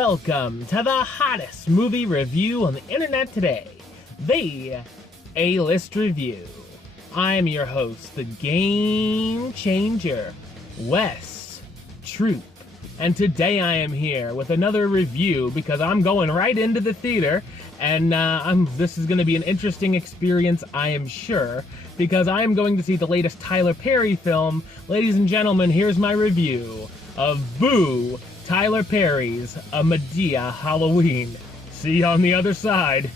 Welcome to the hottest movie review on the internet today, the A-List Review. I'm your host, the Game Changer, Wes Troop. And today I am here with another review because I'm going right into the theater, and this is going to be an interesting experience, I am sure, because I am going to see the latest Tyler Perry film. Ladies and gentlemen, here's my review of Boo! Tyler Perry's A Madea Halloween. See you on the other side.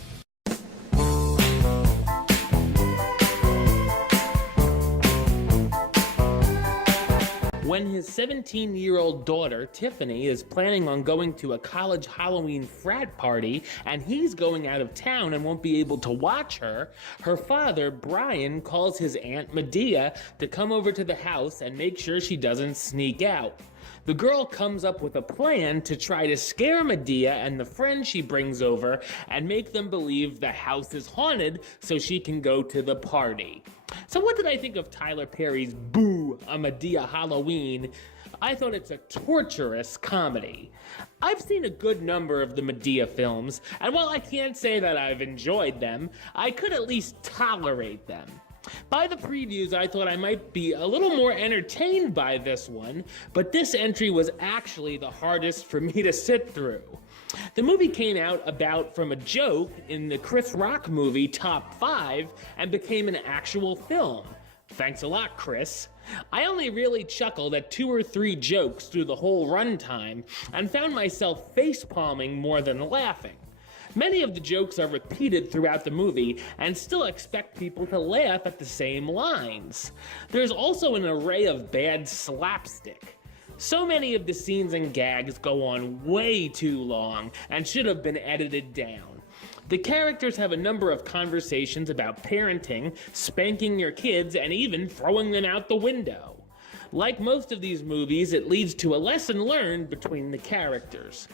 When his 17-year-old daughter, Tiffany, is planning on going to a college Halloween frat party, and he's going out of town and won't be able to watch her, her father, Brian, calls his aunt Madea to come over to the house and make sure she doesn't sneak out. The girl comes up with a plan to try to scare Madea and the friend she brings over and make them believe the house is haunted so she can go to the party. So what did I think of Tyler Perry's Boo! A Madea Halloween? I thought it's a torturous comedy. I've seen a good number of the Madea films, and while I can't say that I've enjoyed them, I could at least tolerate them. By the previews, I thought I might be a little more entertained by this one, but this entry was actually the hardest for me to sit through. The movie came out from a joke in the Chris Rock movie Top 5 and became an actual film. Thanks a lot, Chris. I only really chuckled at 2 or 3 jokes through the whole runtime and found myself face-palming more than laughing. Many of the jokes are repeated throughout the movie and still expect people to laugh at the same lines. There's also an array of bad slapstick. So many of the scenes and gags go on way too long and should have been edited down. The characters have a number of conversations about parenting, spanking your kids, and even throwing them out the window. Like most of these movies, it leads to a lesson learned between the characters.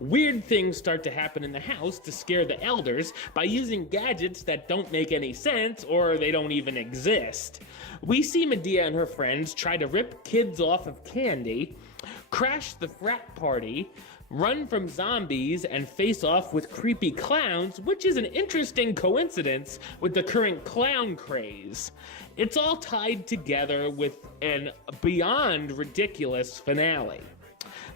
Weird things start to happen in the house to scare the elders by using gadgets that don't make any sense or they don't even exist. We see Madea and her friends try to rip kids off of candy, crash the frat party, run from zombies, and face off with creepy clowns, which is an interesting coincidence with the current clown craze. It's all tied together with an beyond ridiculous finale.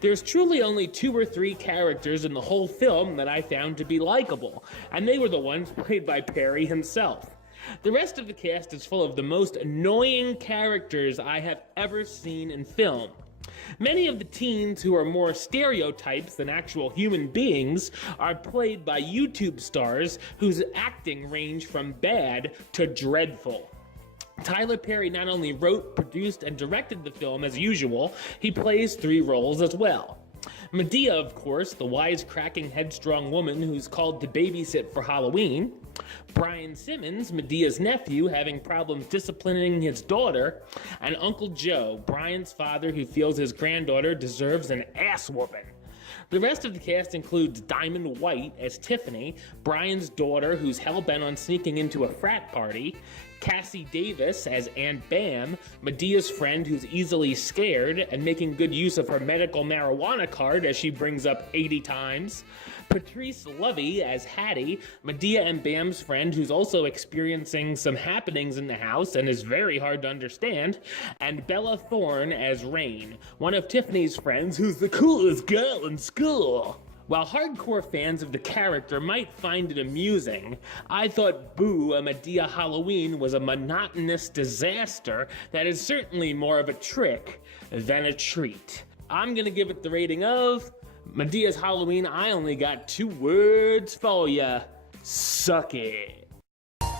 There's truly only 2 or 3 characters in the whole film that I found to be likable, and they were the ones played by Perry himself. The rest of the cast is full of the most annoying characters I have ever seen in film. Many of the teens who are more stereotypes than actual human beings are played by YouTube stars whose acting range from bad to dreadful. Tyler Perry not only wrote, produced, and directed the film as usual, he plays 3 roles as well. Madea, of course, the wisecracking, headstrong woman who's called to babysit for Halloween. Brian Simmons, Medea's nephew, having problems disciplining his daughter. And Uncle Joe, Brian's father, who feels his granddaughter deserves an ass-whooping. The rest of the cast includes Diamond White as Tiffany, Brian's daughter who's hell-bent on sneaking into a frat party, Cassie Davis as Aunt Bam, Medea's friend who's easily scared and making good use of her medical marijuana card as she brings up 80 times, Patrice Lovey as Hattie, Madea and Bam's friend who's also experiencing some happenings in the house and is very hard to understand, and Bella Thorne as Rain, one of Tiffany's friends who's the coolest girl in school. While hardcore fans of the character might find it amusing, I thought Boo! A Madea Halloween was a monotonous disaster that is certainly more of a trick than a treat. I'm gonna give it the rating of Madea's Halloween. I only got 2 words for ya. Suck it.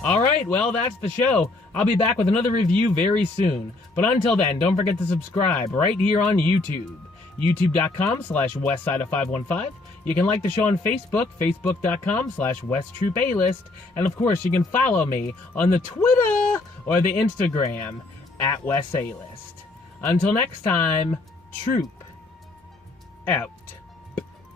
Alright, well that's the show. I'll be back with another review very soon. But until then, don't forget to subscribe right here on YouTube. youtube.com/westside515. You can like the show on Facebook, facebook.com/WesTroopAlist. And of course, you can follow me on the Twitter or the Instagram @WesAlist. Until next time, Troop out.